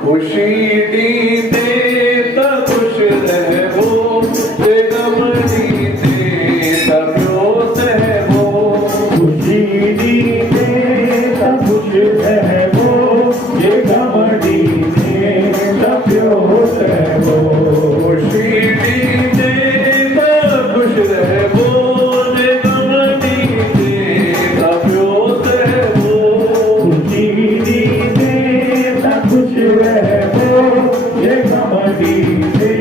खुशी दी दे ता खुश रहबो, जे गम दी दे ता प्यो सहबो। खुशी दी दे ता खुश रहबो, जे गम दी दे ता प्यो सहबो। खुशी दी दे ता खुश रहबो, जे गम दी दे ता प्यो सहबो। खुशी दी दे ता खुश रहबो, जे गम दी दे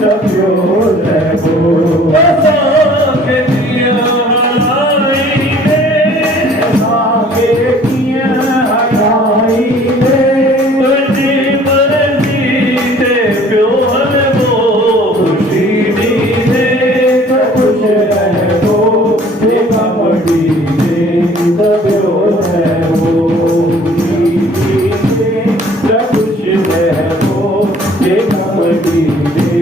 ता प्यो सहबो। साके दिया आई दे, आगे किया हटाई दे, तुझी मर्जी ते प्यो हलबो। खुशी दी दे ता खुश रहबो, जे गम दी दे ता प्यो सहबो। खुशी दी दे ता खुश रहबो, जे गम दी दे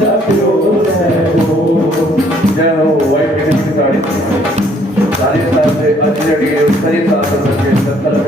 ता प्यो सहबो। जय हो वाइट साड़ी सारे साथ से अच्छी लगी खरीद साथ करके